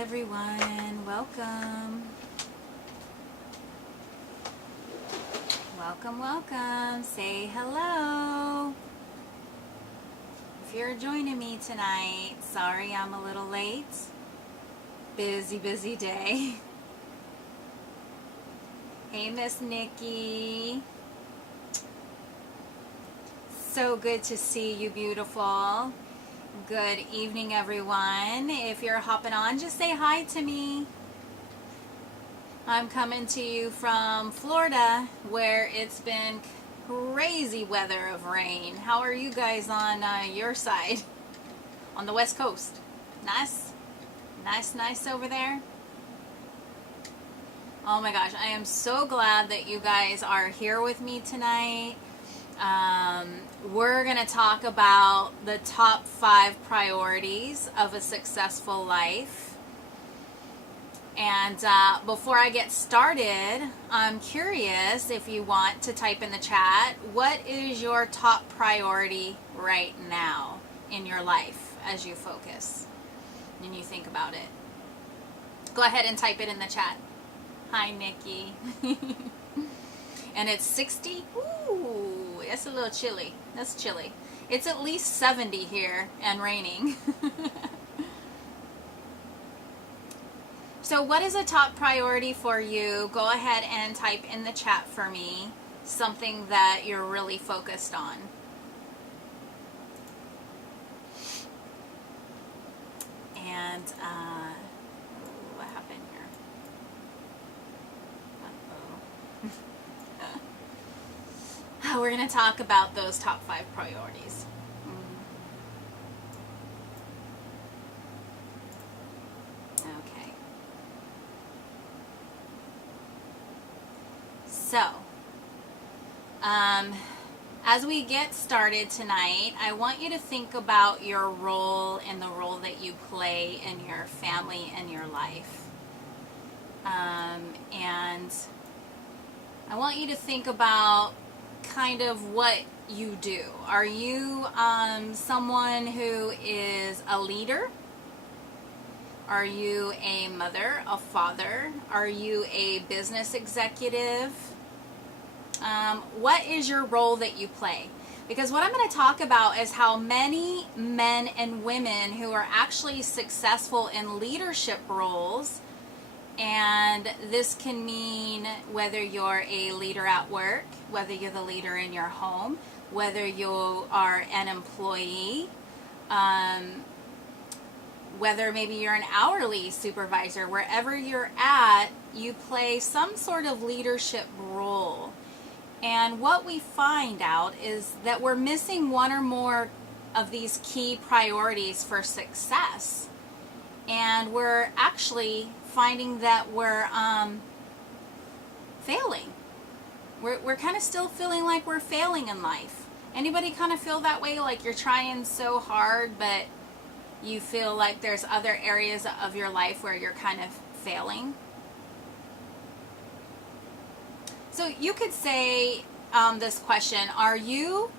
everyone. Welcome. Welcome. Say hello. If you're joining me tonight, sorry I'm a little late. Busy day. Hey, Miss Nikki. So good to see you, beautiful. Good evening, everyone. If you're hopping on, just say hi to me. I'm coming to you from Florida, where it's been crazy weather of rain. How are you guys on your side? On the West Coast? Nice over there. Oh my gosh, I am so glad that you guys are here with me tonight. We're going to talk about the top 5 priorities of a successful life. And before I get started, I'm curious if you want to type in the chat, what is your top priority right now in your life as you focus and you think about it? Go ahead and type it in the chat. Hi, Nikki. And it's 60. Ooh, that's a little chilly. That's chilly. It's at least 70 here and raining. So what is a top priority for you? Go ahead and type in the chat for me something that you're really focused on. And what happened here? We're going to talk about those top 5 priorities. Okay. So, as we get started tonight, I want you to think about your role and the role that you play in your family and your life. And I want you to think about kind of what you do. Are you someone who is a leader? Are you a mother, a father? Are you a business executive? What is your role that you play? Because what I'm going to talk about is how many men and women who are actually successful in leadership roles, and this can mean whether you're a leader at work, whether you're the leader in your home, whether you are an employee, whether maybe you're an hourly supervisor, wherever you're at, you play some sort of leadership role. And what we find out is that we're missing one or more of these key priorities for success. And we're actually finding that we're failing. We're kind of still feeling like we're failing in life. Anybody kind of feel that way? Like you're trying so hard, but you feel like there's other areas of your life where you're kind of failing? So you could say this question, are you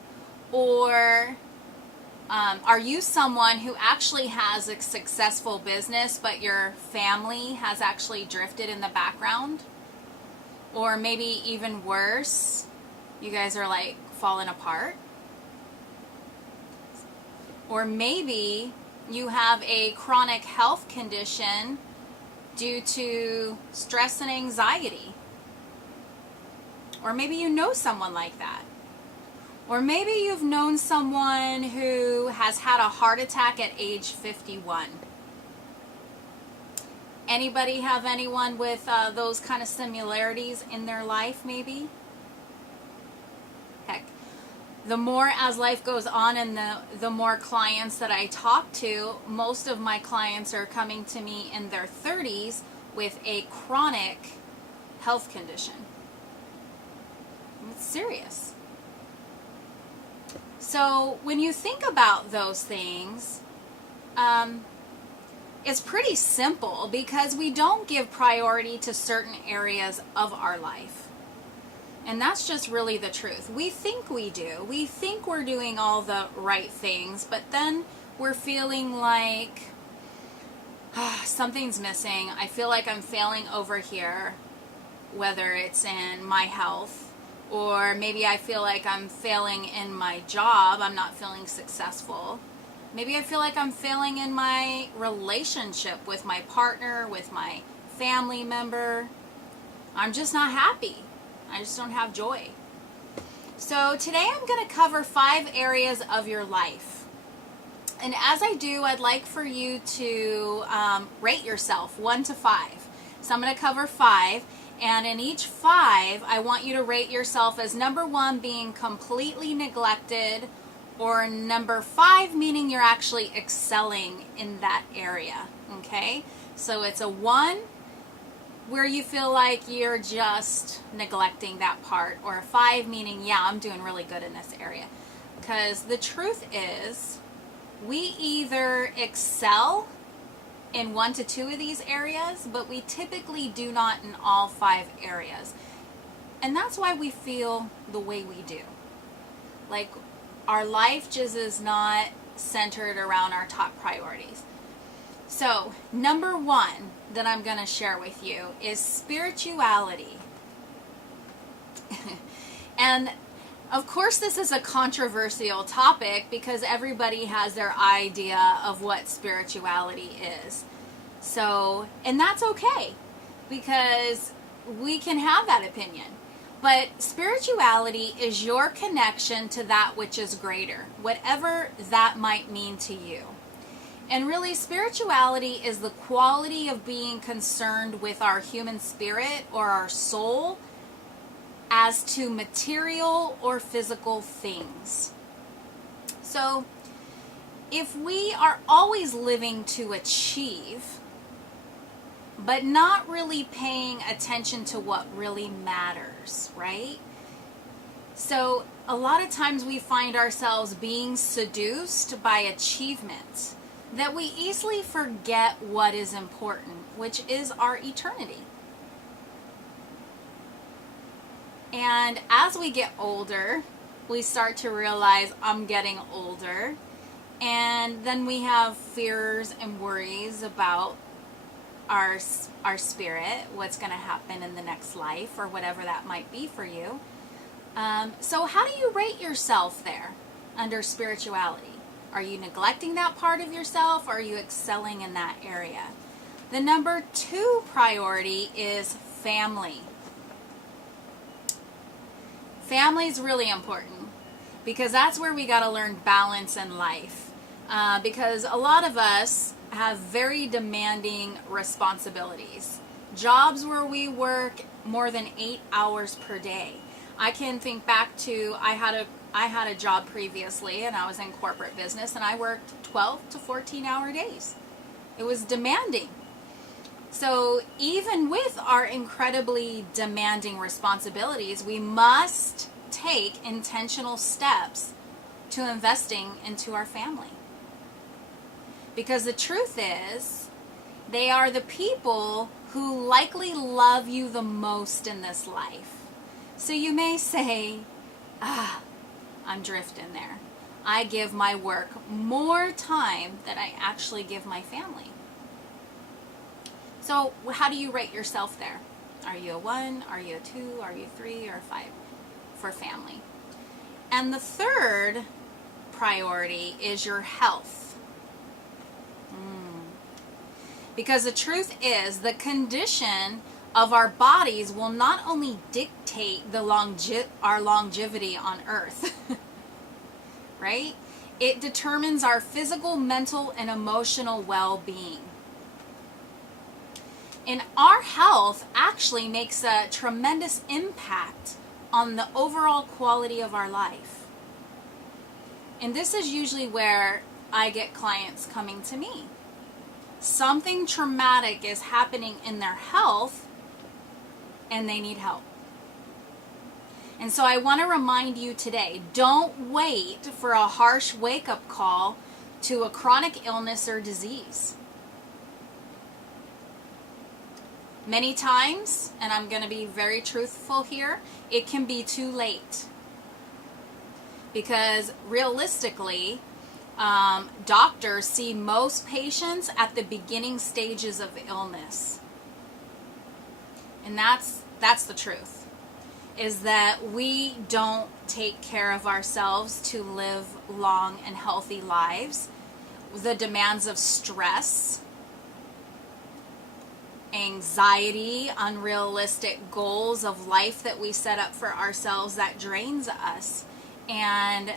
someone who actually has a successful business, but your family has actually drifted in the background? Or maybe even worse, you guys are like falling apart? Or maybe you have a chronic health condition due to stress and anxiety. Or maybe you know someone like that. Or maybe you've known someone who has had a heart attack at age 51. Anybody have anyone with those kind of similarities in their life, maybe? Heck, the more as life goes on and the more clients that I talk to, most of my clients are coming to me in their 30s with a chronic health condition. It's serious. So when you think about those things, it's pretty simple because we don't give priority to certain areas of our life. And that's just really the truth. We think we do. We think we're doing all the right things, but then we're feeling like something's missing. I feel like I'm failing over here, whether it's in my health, or maybe I feel like I'm failing in my job. I'm not feeling successful. Maybe I feel like I'm failing in my relationship with my partner, with my family member. I'm just not happy. I just don't have joy. So today I'm going to cover 5 areas of your life. And as I do, I'd like for you to rate yourself 1 to 5. So I'm going to cover 5. And in each 5, I want you to rate yourself as number 1 being completely neglected, or number 5 meaning you're actually excelling in that area. Okay? So it's a 1 where you feel like you're just neglecting that part, or a 5 meaning, yeah, I'm doing really good in this area. Because the truth is, we either excel in 1 to 2 of these areas, but we typically do not in all 5 areas. And that's why we feel the way we do. Like, our life just is not centered around our top priorities. So, number 1 that I'm going to share with you is spirituality. And of course, this is a controversial topic because everybody has their idea of what spirituality is. So, and that's okay, because we can have that opinion. But spirituality is your connection to that which is greater, whatever that might mean to you. And really, spirituality is the quality of being concerned with our human spirit or our soul as to material or physical things. So, if we are always living to achieve, but not really paying attention to what really matters, right? So, a lot of times we find ourselves being seduced by achievement, that we easily forget what is important, which is our eternity. And as we get older, we start to realize I'm getting older, and then we have fears and worries about our spirit, what's going to happen in the next life, or whatever that might be for you. So how do you rate yourself there under spirituality? Are you neglecting that part of yourself, or are you excelling in that area? The number 2 priority is family. Family is really important because that's where we got to learn balance in life. Because a lot of us have very demanding responsibilities. Jobs where we work more than 8 hours per day. I can think back to, I had a job previously, and I was in corporate business, and I worked 12 to 14 hour days. It was demanding. So even with our incredibly demanding responsibilities, we must take intentional steps to investing into our family. Because the truth is, they are the people who likely love you the most in this life. So you may say, I'm drifting there. I give my work more time than I actually give my family. So how do you rate yourself there? Are you a 1? Are you a 2? Are you a 3 or a 5 for family? And the 3rd priority is your health. Because the truth is, the condition of our bodies will not only dictate our longevity on earth, right? It determines our physical, mental, and emotional well-being. And our health actually makes a tremendous impact on the overall quality of our life. And this is usually where I get clients coming to me. Something traumatic is happening in their health, and they need help. And so I want to remind you today, don't wait for a harsh wake-up call to a chronic illness or disease. Many times, and I'm going to be very truthful here, it can be too late. Because realistically, doctors see most patients at the beginning stages of illness. And that's the truth, is that we don't take care of ourselves to live long and healthy lives. The demands of stress, anxiety, unrealistic goals of life that we set up for ourselves, that drains us. And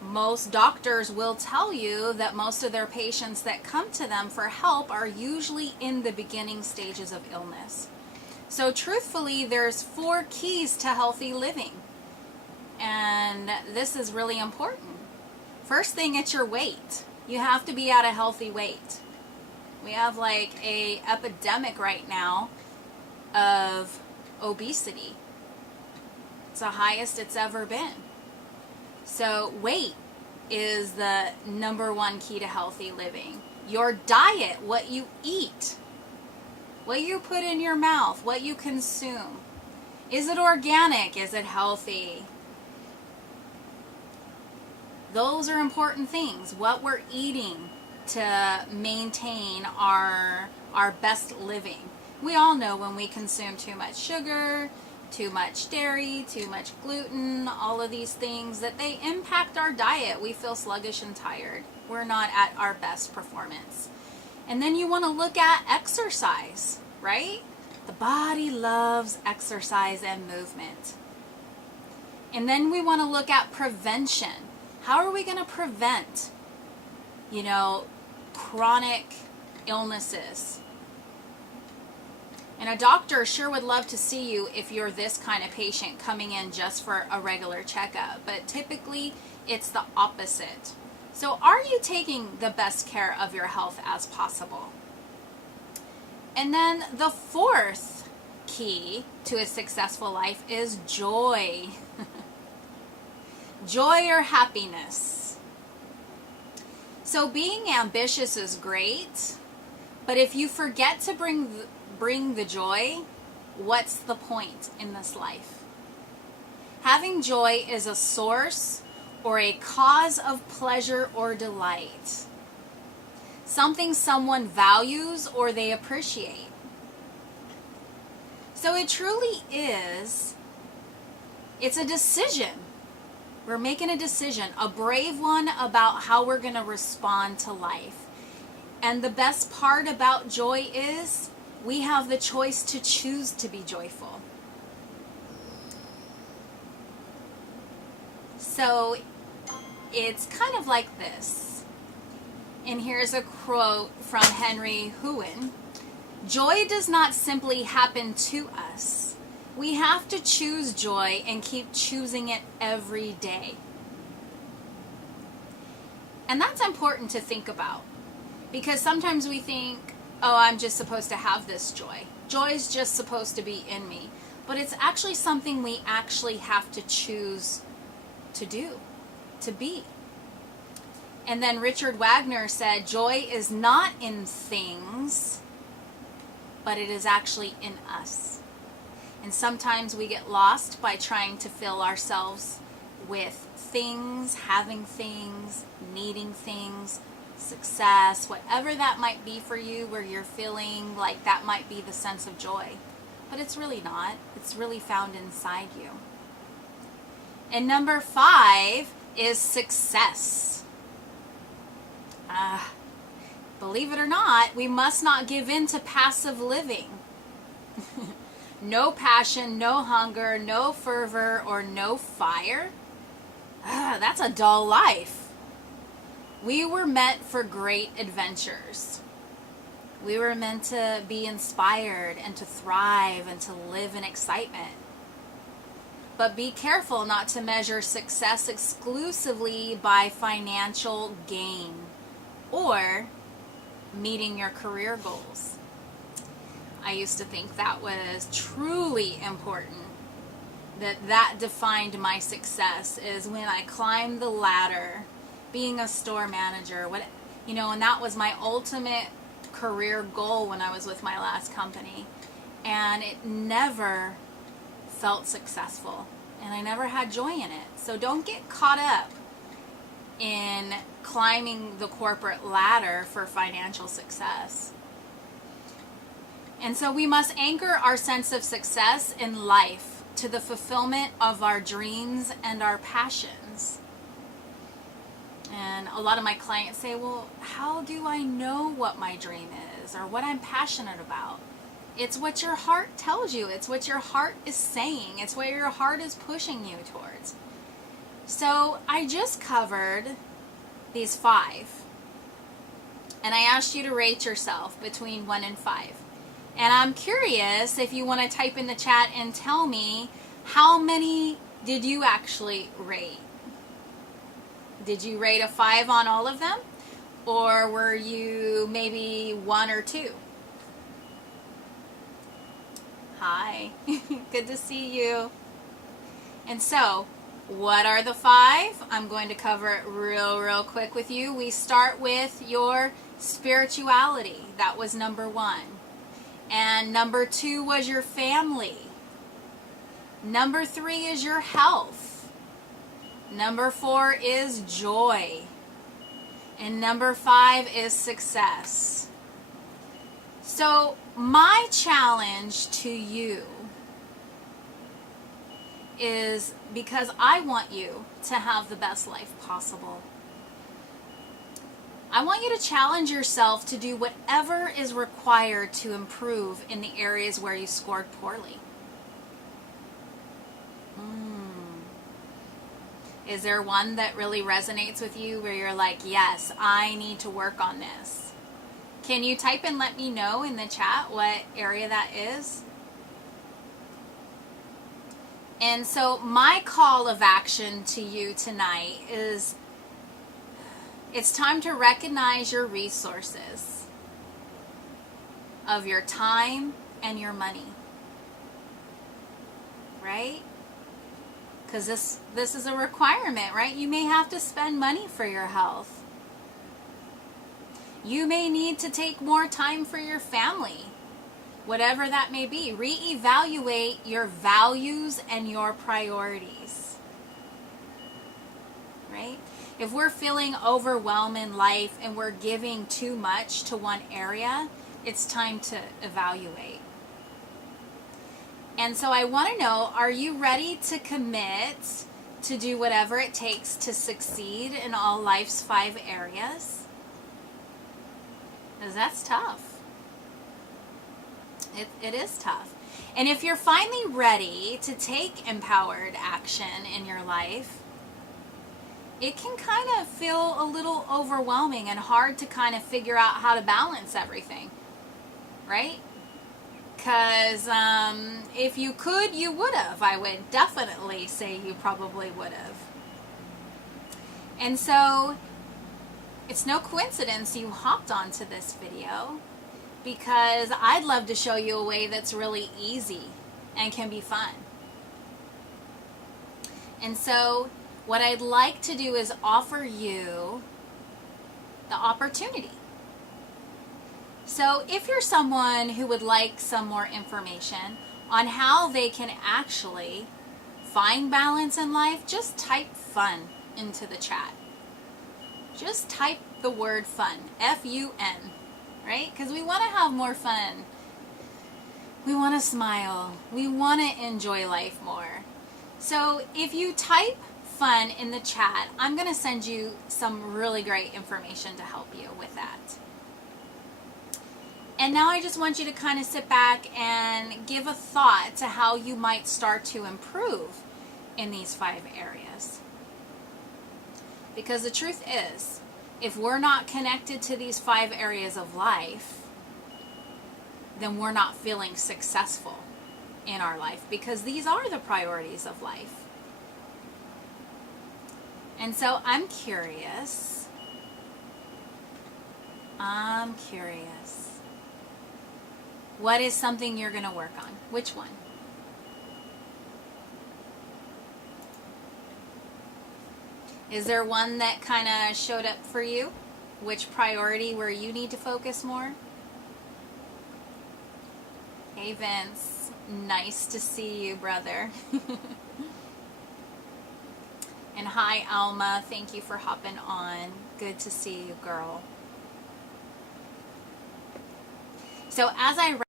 most doctors will tell you that most of their patients that come to them for help are usually in the beginning stages of illness. So truthfully, there's 4 keys to healthy living. And this is really important. First thing, it's your weight. You have to be at a healthy weight. We have like a epidemic right now of obesity. It's the highest it's ever been. So weight is the number 1 key to healthy living. Your diet, what you eat, what you put in your mouth, what you consume. Is it organic? Is it healthy? Those are important things. What we're eating to maintain our best living. We all know when we consume too much sugar, too much dairy, too much gluten, all of these things, that they impact our diet. We feel sluggish and tired. We're not at our best performance. And then you want to look at exercise, right? The body loves exercise and movement. And then we want to look at prevention. How are we going to prevent, chronic illnesses? And a doctor sure would love to see you if you're this kind of patient coming in just for a regular checkup. But typically, it's the opposite. So are you taking the best care of your health as possible? And then the 4th key to a successful life is joy. Joy or happiness. So being ambitious is great, but if you forget to bring the joy, what's the point in this life? Having joy is a source or a cause of pleasure or delight. Something someone values or they appreciate. So it truly is, it's a decision. We're making a decision, a brave one, about how we're going to respond to life. And the best part about joy is we have the choice to choose to be joyful. So it's kind of like this. And here's a quote from Henry Houwen. Joy does not simply happen to us. We have to choose joy and keep choosing it every day. And that's important to think about, because sometimes we think, oh, I'm just supposed to have this joy. Joy is just supposed to be in me. But it's actually something we actually have to choose to do, to be. And then Richard Wagner said, joy is not in things, but it is actually in us. And sometimes we get lost by trying to fill ourselves with things, having things, needing things, success, whatever that might be for you, where you're feeling like that might be the sense of joy. But it's really not. It's really found inside you. And number 5 is success. Believe it or not, we must not give in to passive living. No passion, no hunger, no fervor, or no fire. That's a dull life. We were meant for great adventures. We were meant to be inspired and to thrive and to live in excitement. But be careful not to measure success exclusively by financial gain or meeting your career goals. I used to think that was truly important, that defined my success, is when I climbed the ladder, being a store manager, and that was my ultimate career goal when I was with my last company. And it never felt successful, and I never had joy in it. So don't get caught up in climbing the corporate ladder for financial success. And so we must anchor our sense of success in life to the fulfillment of our dreams and our passions. And a lot of my clients say, well, how do I know what my dream is or what I'm passionate about? It's what your heart tells you. It's what your heart is saying. It's what your heart is pushing you towards. So I just covered these 5. And I asked you to rate yourself between 1 and 5. And I'm curious if you want to type in the chat and tell me, how many did you actually rate? Did you rate a 5 on all of them? Or were you maybe 1 or 2? Hi, good to see you. And so, what are the 5? I'm going to cover it real quick with you. We start with your spirituality. That was number 1. And number 2 was your family. Number 3 is your health. Number 4 is joy. And number 5 is success. So my challenge to you is, because I want you to have the best life possible, I want you to challenge yourself to do whatever is required to improve in the areas where you scored poorly. Is there one that really resonates with you where you're like, yes, I need to work on this? Can you type and let me know in the chat what area that is? And so my call of action to you tonight is, it's time to recognize your resources of your time and your money. Right? Because this is a requirement, right? You may have to spend money for your health. You may need to take more time for your family, whatever that may be. Reevaluate your values and your priorities, right? If we're feeling overwhelmed in life and we're giving too much to one area, it's time to evaluate. And so I want to know, are you ready to commit to do whatever it takes to succeed in all life's 5 areas? Because that's tough. It is tough. And if you're finally ready to take empowered action in your life, it can kind of feel a little overwhelming and hard to kind of figure out how to balance everything, right? Because if you could, you would have. I would definitely say you probably would have. And so it's no coincidence you hopped onto this video, because I'd love to show you a way that's really easy and can be fun. And so what I'd like to do is offer you the opportunity. So if you're someone who would like some more information on how they can actually find balance in life, just type fun into the chat. Just type the word fun, F-U-N, right? Because we want to have more fun. We want to smile. We want to enjoy life more. So if you type fun in the chat, I'm going to send you some really great information to help you with that. And now I just want you to kind of sit back and give a thought to how you might start to improve in these 5 areas. Because the truth is, if we're not connected to these 5 areas of life, then we're not feeling successful in our life, because these are the priorities of life. And so I'm curious. What is something you're going to work on? Which one? Is there one that kind of showed up for you? Which priority where you need to focus more? Hey Vince, nice to see you, brother. And hi, Alma. Thank you for hopping on. Good to see you, girl. So as I